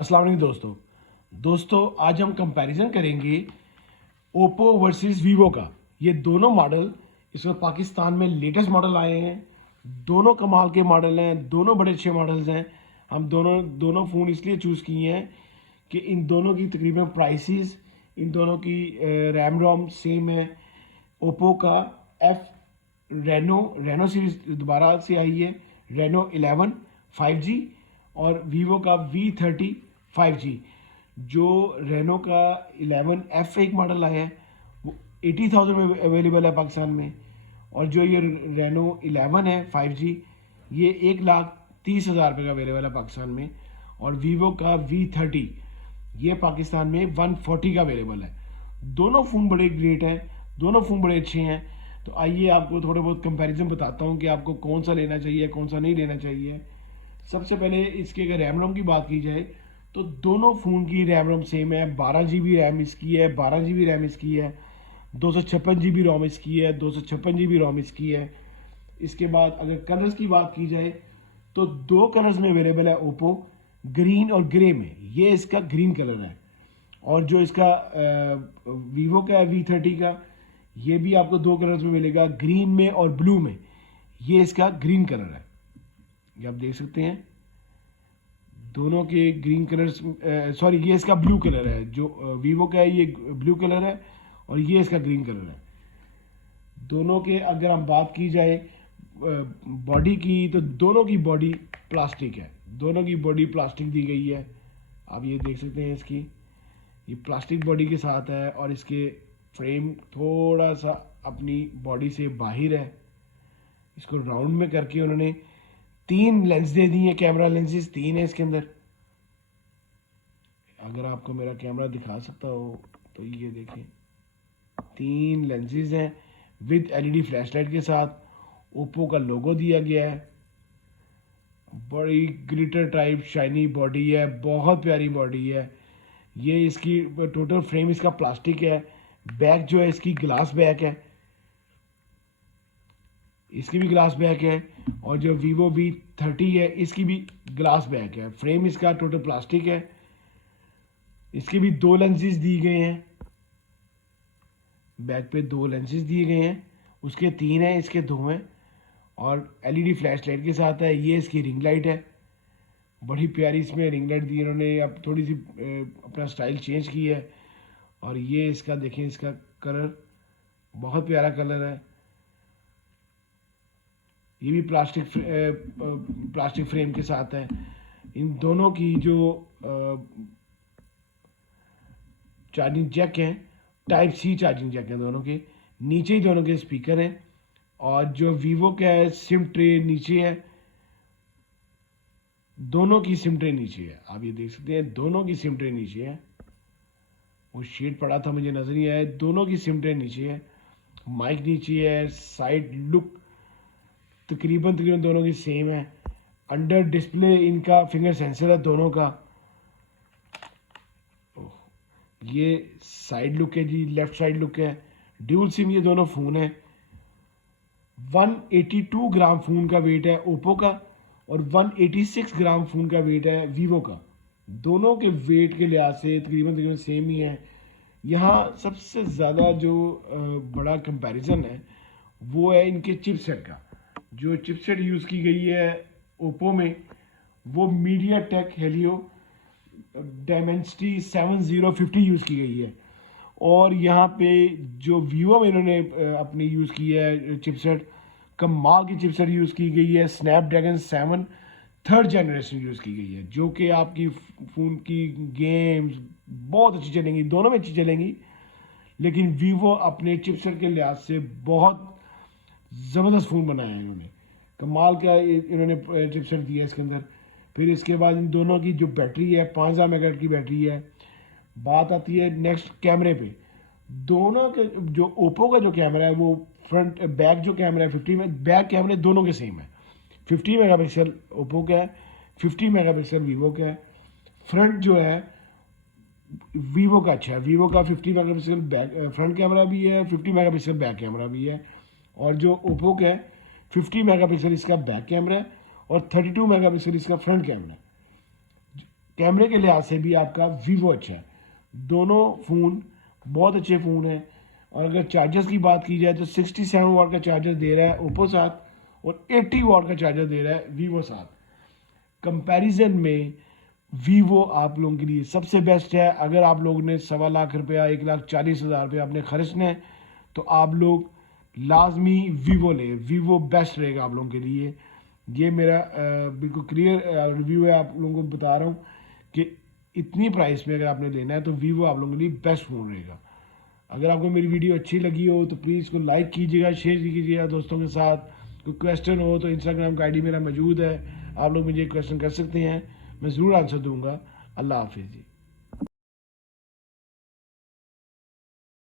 السلام علیکم دوستو آج ہم کمپیریزن کریں گے اوپو ورسز ویوو کا. یہ دونوں ماڈل اس وقت پاکستان میں لیٹسٹ ماڈل آئے ہیں. دونوں کمال کے ماڈل ہیں, دونوں بڑے اچھے ماڈلز ہیں. ہم دونوں فون اس لیے چوز کیے ہیں کہ ان دونوں کی تقریباً پرائسز, ان دونوں کی ریم روم سیم ہے. اوپو کا رینو سیریز دوبارہ سے آئی ہے, رینو 11 5G, اور ویوو کا V30 5G. جو رینو کا 11F ایک ماڈل آیا ہے وہ 80,000 میں اویلیبل ہے پاکستان میں, اور جو یہ رینو 11 ہے 5G یہ 1,30,000 روپے کا اویلیبل ہے پاکستان میں. اور ویوو کا V30 یہ پاکستان میں 140 کا اویلیبل ہے. دونوں فون بڑے گریٹ ہیں, دونوں فون بڑے اچھے ہیں. تو آئیے آپ کو تھوڑے بہت کمپیریزن بتاتا ہوں کہ آپ کو کون سا لینا چاہیے, کون سا نہیں لینا چاہیے. سب سے پہلے اس کے اگر ریم روم کی بات کی جائے تو دونوں فون کی ریم روم سیم ہے. 12 GB ریم اس کی ہے, 12 GB ریم اس کی ہے, 256 GB روم اس کی ہے, 256 GB روم اس کی ہے. اس کے بعد اگر کلرز کی بات کی جائے تو دو کلرز میں اویلیبل ہے اوپو, گرین اور گرے میں. یہ اس کا گرین کلر ہے. اور جو اس کا ویوو کا ہے V30 کا, یہ بھی آپ کو دو کلرز میں ملے گا, گرین میں اور بلو میں. یہ اس کا گرین کلر ہے, یہ آپ دیکھ سکتے ہیں. دونوں کے گرین کلر, سوری یہ اس کا بلو کلر ہے. جو ویوو کا ہے یہ بلو کلر ہے اور یہ اس کا گرین کلر ہے. دونوں کے اگر ہم بات کی جائے باڈی کی تو دونوں کی باڈی پلاسٹک ہے, دونوں کی باڈی پلاسٹک دی گئی ہے. آپ یہ دیکھ سکتے ہیں اس کی, یہ پلاسٹک باڈی کے ساتھ ہے, اور اس کے فریم تھوڑا سا اپنی باڈی سے باہر ہے. اس کو راؤنڈ میں کر کے انہوں نے 3 لینس دے دی ہیں, کیمرہ لینسز 3 ہیں اس کے اندر. اگر آپ کو میرا کیمرہ دکھا سکتا ہو تو یہ دیکھیں 3 لینسز ہیں ود LED فلیش لائٹ کے ساتھ. اوپو کا لوگو دیا گیا ہے. بڑی گلیٹر ٹائپ شائنی باڈی ہے, بہت پیاری باڈی ہے. یہ اس کی ٹوٹل فریم اس کا پلاسٹک ہے. بیک جو ہے اس کی گلاس بیک ہے, اس کی بھی گلاس بیک ہے. اور جو ویوو V30 ہے اس کی بھی گلاس بیک ہے. فریم اس کا ٹوٹل پلاسٹک ہے. اس کے بھی 2 لینسز دیے گئے ہیں, بیک پہ 2 لینسز دیے گئے ہیں. اس کے 3 ہیں, اس کے 2 ہیں, اور LED فلیش لائٹ کے ساتھ ہے. یہ اس کی رنگ لائٹ ہے, بڑی پیاری اس میں رنگ لائٹ دی انہوں نے. اب تھوڑی سی اپنا سٹائل چینج کی ہے. اور یہ اس کا دیکھیں, اس کا کلر بہت پیارا کلر ہے. یہ بھی پلاسٹک فریم کے ساتھ ہے. ان دونوں کی جو چارجنگ جیک ہیں, ٹائپ سی چارجنگ جیک ہیں دونوں کے. نیچے ہی دونوں کے اسپیکر ہیں. اور جو ویوو کا ہے سم ٹرے نیچے ہے, دونوں کی سم ٹرے نیچے ہے. آپ یہ دیکھ سکتے ہیں دونوں کی سم ٹرے نیچے ہے. وہ شیٹ پڑا تھا مجھے نظر نہیں آیا, دونوں کی سم ٹرے نیچے ہے. مائک نیچے ہے. سائڈ لک تقریباً دونوں کی سیم ہے. انڈر ڈسپلے ان کا فنگر سینسر ہے دونوں کا. یہ سائڈ لک ہے جی, لیفٹ سائڈ لک ہے. ڈیول سم یہ دونوں فون ہیں. 182 گرام فون کا ویٹ ہے اوپو کا, اور 186 گرام فون کا ویٹ ہے ویوو کا. دونوں کے ویٹ کے لحاظ سے تقریباً سیم ہی ہے. یہاں سب سے زیادہ جو بڑا کمپیریزن ہے وہ ہے ان کے چپ سیٹ کا. جو چپ سیٹ یوز کی گئی ہے اوپو میں وہ میڈیا ٹیک ہیلیو ڈائمینسٹی 7050 یوز کی گئی ہے. اور یہاں پہ جو ویوو میں انہوں نے اپنی یوز کی ہے چپ سیٹ, کمال کی چپ سیٹ یوز کی گئی ہے. Snap dragon 7 3rd generation use کی گئی ہے, جو کہ آپ کی فون کی گیمز بہت اچھی چلیں گی, دونوں میں اچھی چلیں گی. لیکن ویوو اپنے چپ سیٹ کے لحاظ سے بہت زبردست فون بنایا ہے انہوں نے. کمال کا انہوں نے چپ سیٹ دیا ہے اس کے اندر. پھر اس کے بعد ان دونوں کی جو بیٹری ہے 5000 میگا ہرٹز کی بیٹری ہے. بات آتی ہے نیکسٹ کیمرے پہ. دونوں کے جو اوپو کا جو کیمرہ ہے وہ فرنٹ بیک جو کیمرہ ہے 50 میں, بیک کیمرے دونوں کے سیم ہے. 50 میگا پکسل اوپو کا ہے, 50 میگا پکسل ویوو کا ہے. فرنٹ جو ہے ویوو کا اچھا ہے, ویوو کا 50 میگا پکسل فرنٹ کیمرہ بھی ہے, 50 میگا پکسل بیک کیمرہ بھی ہے. اور جو اوپو کا ہے 50 میگا پکسل اس کا بیک کیمرہ ہے, اور 32 میگا پکسل اس کا فرنٹ کیمرہ ہے. کیمرے کے لحاظ سے بھی آپ کا ویوو اچھا ہے. دونوں فون بہت اچھے فون ہیں. اور اگر چارجرز کی بات کی جائے تو 67 واٹ کا چارجر دے رہا ہے اوپو 7 اور 80 واٹ کا چارجر دے رہا ہے ویوو 7. کمپیریزن میں ویوو آپ لوگوں کے لیے سب سے بیسٹ ہے. اگر آپ لوگوں نے 1.25 روپیہ 1,40,000 روپیہ آپ نے خرچنا ہے تو آپ لوگ لازمی ویوو لیں. ویوو بیسٹ رہے گا آپ لوگوں کے لیے. یہ میرا بالکل کلیئر ریویو ہے, آپ لوگوں کو بتا رہا ہوں کہ اتنی پرائس میں اگر آپ نے لینا ہے تو ویوو آپ لوگوں کے لیے بیسٹ فون رہے گا. اگر آپ کو میری ویڈیو اچھی لگی ہو تو پلیز اس کو لائک کیجیے گا, شیئر کیجیے گا دوستوں کے ساتھ. کوئی کویسچن ہو تو انسٹاگرام کا آئی ڈی میرا موجود ہے, آپ لوگ مجھے کویسچن کر سکتے ہیں, میں ضرور آنسر دوں گا. اللہ حافظ جی.